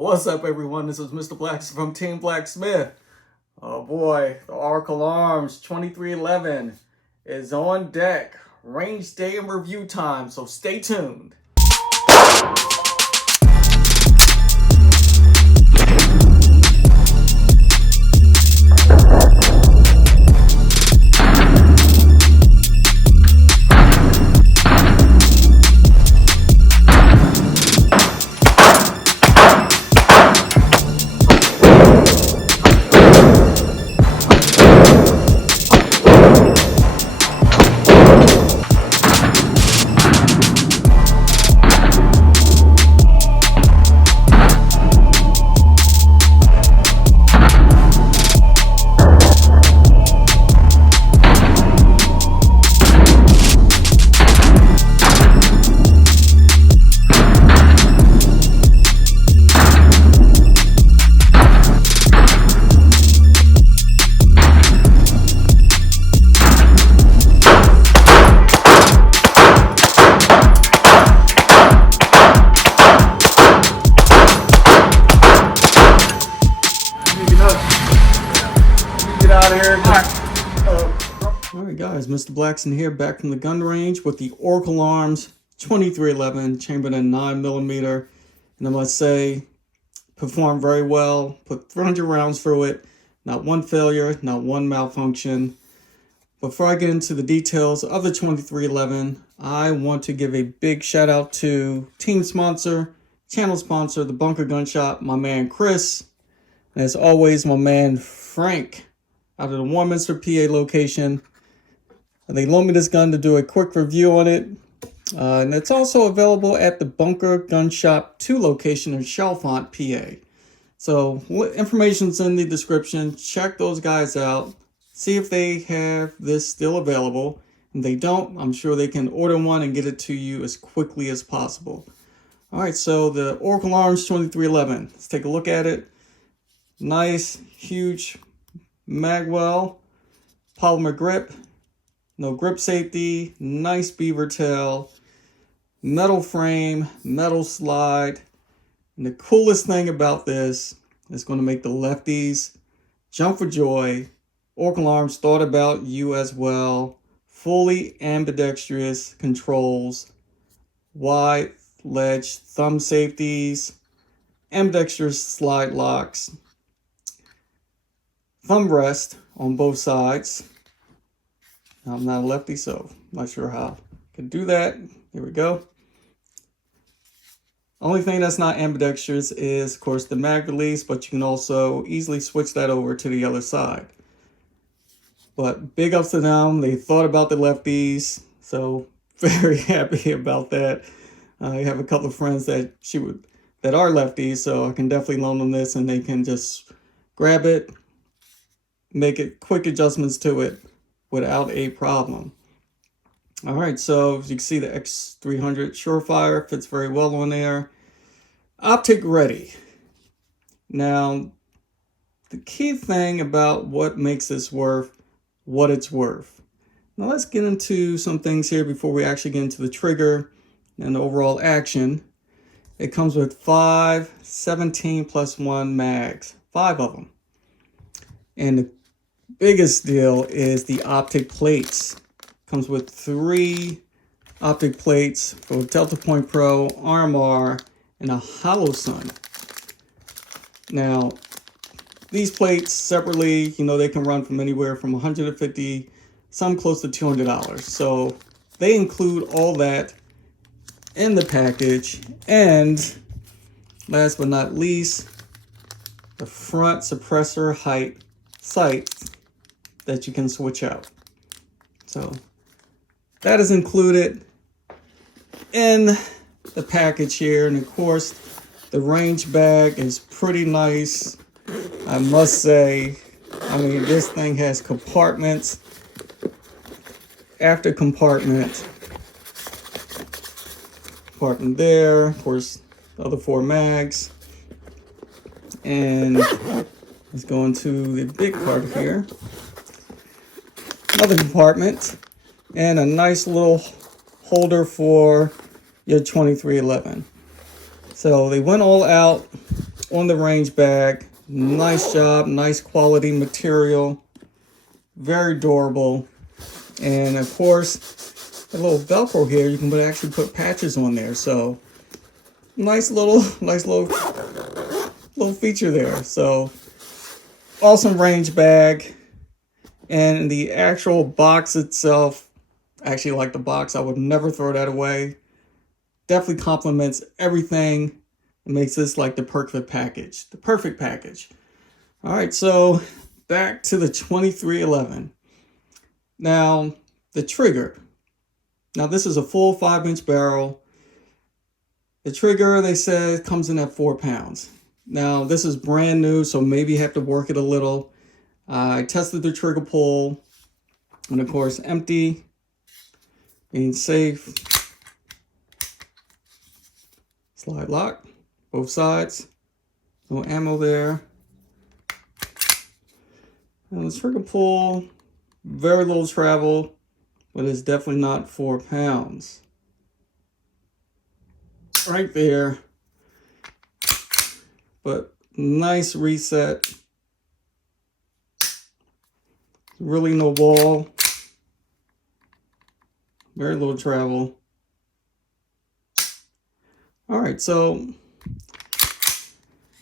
What's up, everyone? This is Mr. Blacksmith from Team Blacksmith. Oh boy, the Oracle Arms 2311 is on deck. Range day and review time, so stay tuned. Alright guys, Mr. Blackson here, back from the gun range with the Oracle Arms 2311, chambered in 9mm, and I must say, performed very well. Put 300 rounds through it, not one failure, not one malfunction. Before I get into the details of the 2311, I want to give a big shout out to team sponsor, channel sponsor, the Bunker Gun Shop, my man Chris, and as always, my man Frank, out of the Warminster, PA location. They loaned me this gun to do a quick review on it. And it's also available at the Bunker Gun Shop 2 location in Chalfont, PA. So information's in the description. Check those guys out. See if they have this still available. If they don't, I'm sure they can order one and get it to you as quickly as possible. All right, so the Oracle Arms 2311. Let's take a look at it. Nice, huge magwell, polymer grip, no grip safety, nice beaver tail, metal frame, metal slide. And the coolest thing about this is going to make the lefties jump for joy. Oracle Arms thought about you as well. Fully ambidextrous controls, wide ledge thumb safeties, ambidextrous slide locks, thumb rest on both sides. I'm not a lefty, so I'm not sure how I can do that. Here we go. Only thing that's not ambidextrous is, of course, the mag release, but you can also easily switch that over to the other side. But big ups to them. They thought about the lefties, so very happy about that. I have a couple of friends that are lefties, so I can definitely loan them this, and they can just grab it, make it quick adjustments to it without a problem. All right, so as you can see, the X300 Surefire fits very well on there. Optic ready. Now, the key thing about what makes this worth what it's worth. Now let's get into some things here before we actually get into the trigger and the overall action. It comes with 5 17+1 mags, 5 of them. And the biggest deal is the optic plates. Comes with 3 optic plates for Delta Point Pro, RMR, and a Hollow Sun. Now, these plates separately, they can run from anywhere from $150, some close to $200. So they include all that in the package. And last but not least, the front suppressor height sights that you can switch out. So that is included in the package here. And of course, the range bag is pretty nice, I must say. I mean, this thing has compartments after compartment. Compartment there, of course, the other 4 mags. And let's go into the big part here. Another compartment and a nice little holder for your 2311. So they went all out on the range bag. Nice job, nice quality material, very durable. And of course, a little Velcro here, you can actually put patches on there. So nice little feature there. So awesome range bag. And the actual box itself, I actually like the box. I would never throw that away. Definitely complements everything. It makes this like the perfect package. The perfect package. All right, so back to the 2311. Now, the trigger. Now, this is a full 5-inch barrel. The trigger, they said, comes in at 4 pounds. Now, this is brand new, so maybe you have to work it a little. I tested the trigger pull, and of course, empty, being safe. Slide lock, both sides. No ammo there. And the trigger pull, very little travel, but it's definitely not 4 pounds. Right there. But nice reset. Really no ball. Very little travel. All right, so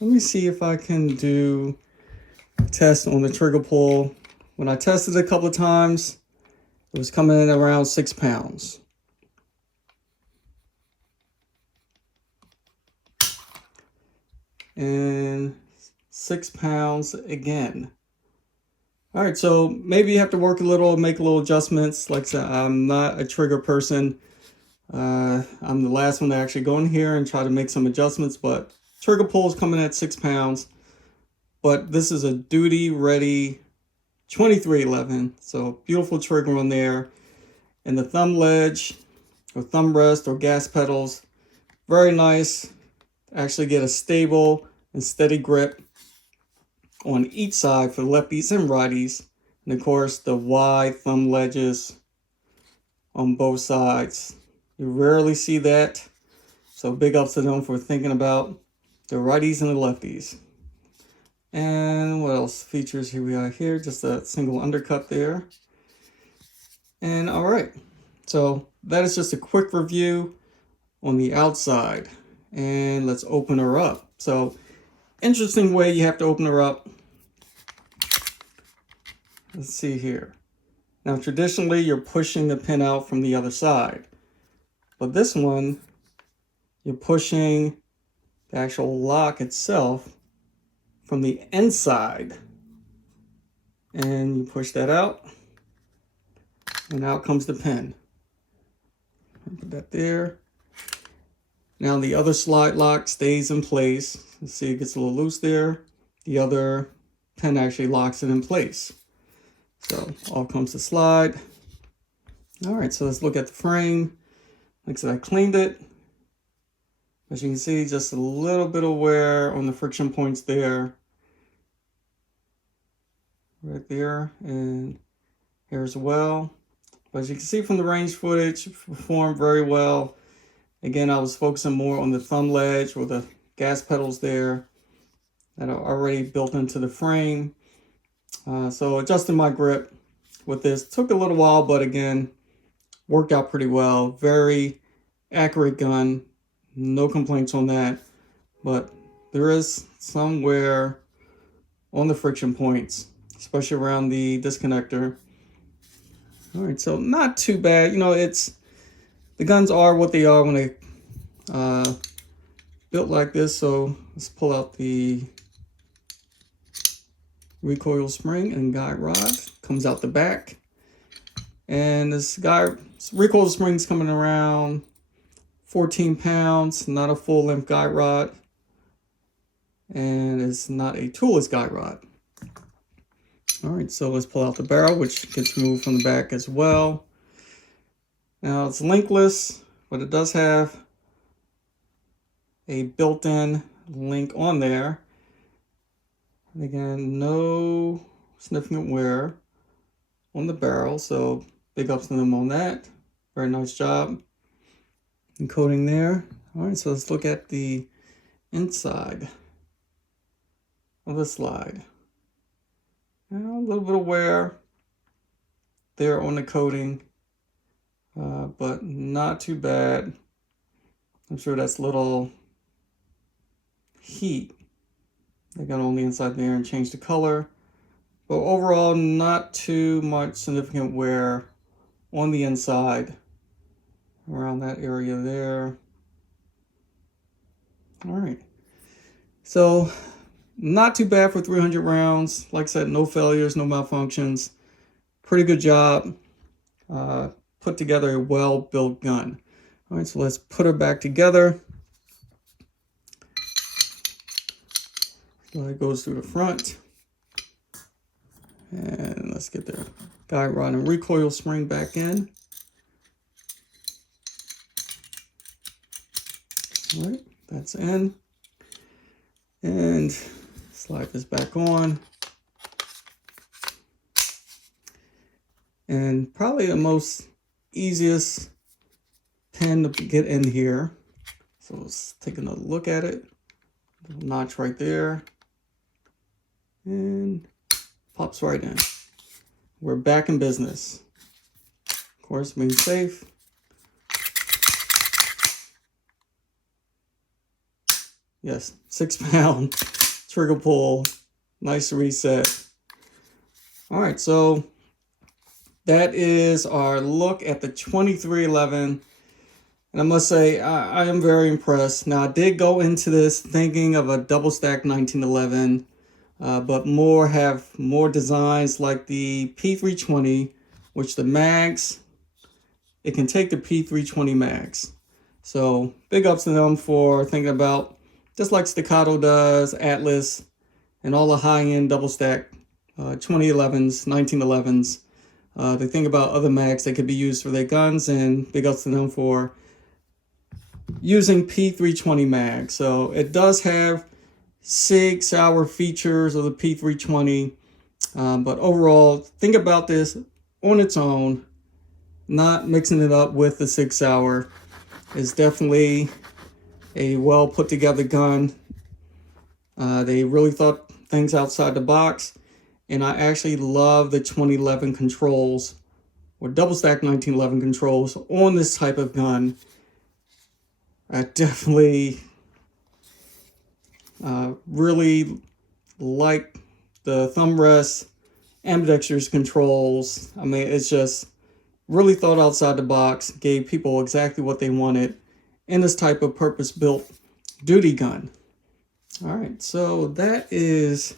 let me see if I can do a test on the trigger pull. When I tested it a couple of times, it was coming in around 6 pounds. And 6 pounds again. All right, so maybe you have to work a little, make a little adjustments. Like I said, I'm not a trigger person. I'm the last one to actually go in here and try to make some adjustments, but trigger pull is coming at 6 pounds. But this is a duty ready 2311, so beautiful trigger on there. And the thumb ledge or thumb rest or gas pedals, very nice. Actually get a stable and steady grip on each side for lefties and righties. And of course, the wide thumb ledges on both sides. You rarely see that. So big ups to them for thinking about the righties and the lefties. And what else? Features here we are here. Just a single undercut there. And all right. So that is just a quick review on the outside. And let's open her up. So interesting way you have to open her up. Let's see here. Now, traditionally, you're pushing the pin out from the other side. But this one, you're pushing the actual lock itself from the inside. And you push that out. And out comes the pin. Put that there. Now the other slide lock stays in place. You see it gets a little loose there. The other pin actually locks it in place. So off comes the slide. All right, so let's look at the frame. Like I said, I cleaned it. As you can see, just a little bit of wear on the friction points there. Right there, and here as well. But as you can see from the range footage, it performed very well. Again, I was focusing more on the thumb ledge or the gas pedals there that are already built into the frame. So adjusting my grip with this took a little while, but again, worked out pretty well. Very accurate gun. No complaints on that. But there is some wear on the friction points, especially around the disconnector. All right, so not too bad. You know, the guns are what they are when they built like this. So let's pull out the recoil spring and guide rod. Comes out the back. And this recoil spring's coming around 14 pounds, not a full length guide rod. And it's not a toolless guide rod. All right, so let's pull out the barrel, which gets removed from the back as well. Now it's linkless, but it does have a built-in link on there. And again, no significant wear on the barrel, so big ups to them on that. Very nice job encoding there. All right, so let's look at the inside. of the slide. Now, a little bit of wear there on the coating, but not too bad. I'm sure that's little heat they got on the inside there and changed the color. But overall, not too much significant wear on the inside around that area there. All right. So not too bad for 300 rounds. Like I said, no failures, no malfunctions. Pretty good job. Put together a well-built gun. All right, so let's put her back together. So it goes through the front. And let's get the guide rod and recoil spring back in. All right, that's in. And slide this back on. And probably the most easiest pin to get in here. So let's take another look at it. Little notch right there. And pops right in. We're back in business. Of course, being safe. Yes, 6-pound trigger pull. Nice reset. All right, so that is our look at the 2311. And I must say, I am very impressed. Now, I did go into this thinking of a double stack 1911, but have more designs like the P320, which the mags, it can take the P320 mags. So big ups to them for thinking about, just like Staccato does, Atlas, and all the high-end double stack 2011s, 1911s. They think about other mags that could be used for their guns, and big ups to them for using P320 mags. So it does have SIG Sauer features of the P320, but overall, think about this on its own, not mixing it up with the SIG Sauer. Is definitely a well put together gun. They really thought things outside the box, and I actually love the 2011 controls, or double stack 1911 controls on this type of gun. I definitely really like the thumb rest, ambidextrous controls. I mean, it's just really thought outside the box, gave people exactly what they wanted in this type of purpose-built duty gun. All right, so that is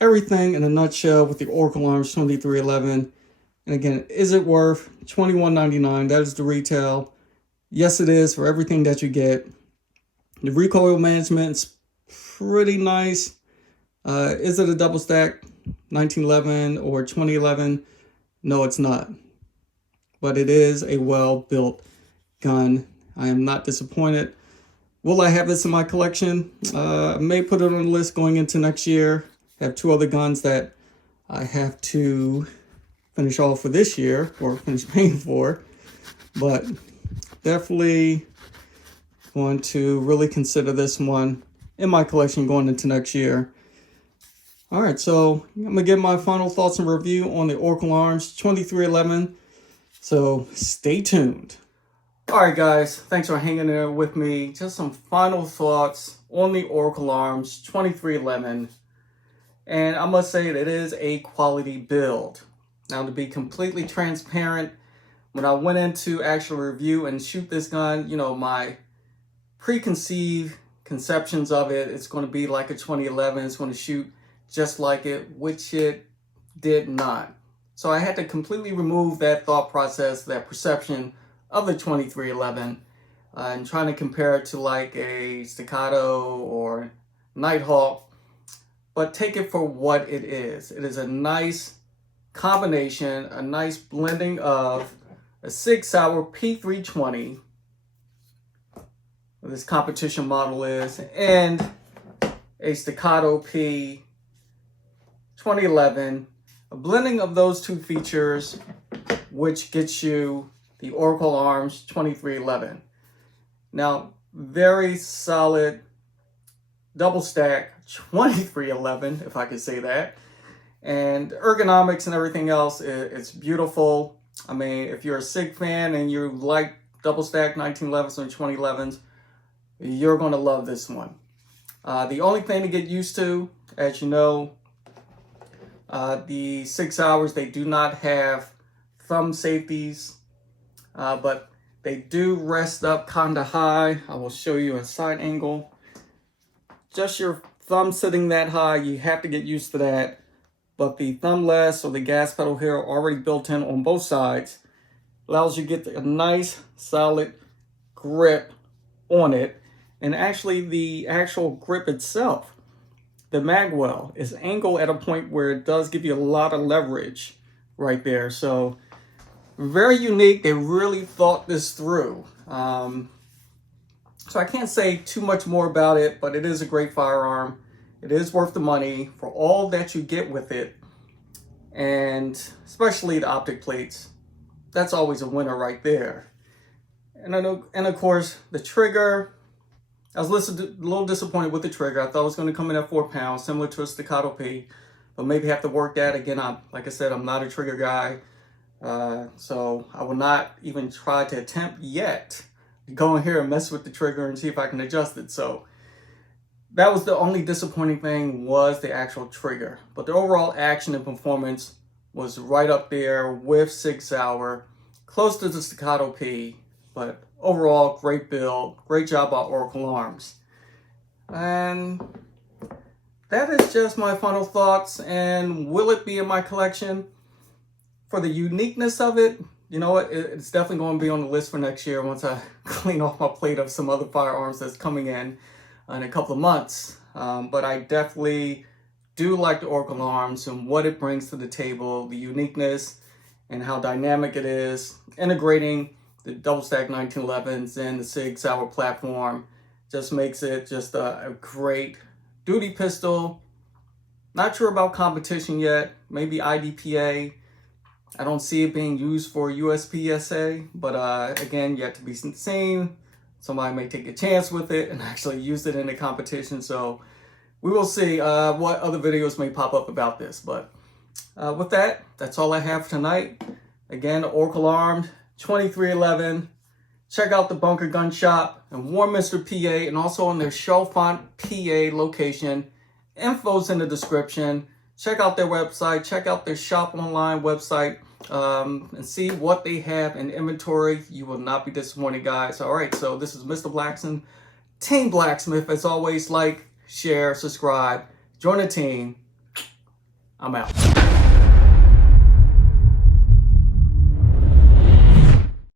everything in a nutshell with the Oracle Arms 2311. And again, is it worth $21.99? That is the retail. Yes, it is for everything that you get. The recoil management's pretty nice. Is it a double stack 1911 or 2011? No, it's not. But it is a well-built gun. I am not disappointed. Will I have this in my collection? I may put it on the list going into next year. I have 2 other guns that I have to finish off for this year, or finish paying for. But definitely going to really consider this one in my collection going into next year. All right, so I'm going to give my final thoughts and review on the Oracle Arms 2311. So stay tuned. All right, guys, thanks for hanging there with me. Just some final thoughts on the Oracle Arms 2311. And I must say that it is a quality build. Now, to be completely transparent, when I went into actual review and shoot this gun, you know, my preconceived conceptions of it, it's going to be like a 2011, it's going to shoot just like it, which it did not. So I had to completely remove that thought process, that perception of the 2311, and trying to compare it to like a Staccato or Nighthawk, but take it for what it is. It is a nice combination, a nice blending of a SIG Sauer P320, this competition model is, and a Staccato P 2011, a blending of those 2 features, which gets you the Oracle Arms 2311. Now, very solid double stack 2311, if I could say that. And ergonomics and everything else, it's beautiful. I mean, if you're a SIG fan and you like double stack 1911s and 2011s, you're going to love this one. The only thing to get used to, as you know, the 6 hours, they do not have thumb safeties, but they do rest up kind of high. I will show you a side angle. Just your thumb sitting that high, you have to get used to that. But the thumb rest or the gas pedal here already built in on both sides allows you to get a nice solid grip on it. And actually the actual grip itself, the magwell, is angled at a point where it does give you a lot of leverage right there. So very unique. They really thought this through. So I can't say too much more about it, but it is a great firearm. It is worth the money for all that you get with it. And especially the optic plates. That's always a winner right there. And of course, the trigger. I was a little disappointed with the trigger. I thought it was going to come in at 4 pounds, similar to a Staccato P. But maybe have to work that. Again, like I said, I'm not a trigger guy. So I will not even try to attempt yet to go in here and mess with the trigger and see if I can adjust it. So that was the only disappointing thing, was the actual trigger. But the overall action and performance was right up there with SIG Sauer, close to the Staccato P. But overall, great build, great job by Oracle Arms. And that is just my final thoughts. And will it be in my collection? For the uniqueness of it, you know what, it's definitely going to be on the list for next year once I clean off my plate of some other firearms that's coming in a couple of months. But I definitely do like the Oracle Arms and what it brings to the table, the uniqueness and how dynamic it is, integrating the double stack 1911s and the SIG Sauer platform just makes it just a great duty pistol. Not sure about competition yet, maybe IDPA. I don't see it being used for USPSA, but again, yet to be seen. Somebody may take a chance with it and actually use it in a competition. So we will see what other videos may pop up about this. But with that, that's all I have for tonight. Again, Oracle Armed 2311. Check out the Bunker Gun Shop in Warminster, PA, and also on their Chalfont, PA location. Info's in the description. Check out their website. Check out their shop online website and see what they have in inventory. You will not be disappointed, guys. All right, so this is Mr. Blacksmith, Team Blacksmith. As always, like, share, subscribe, join the team. I'm out.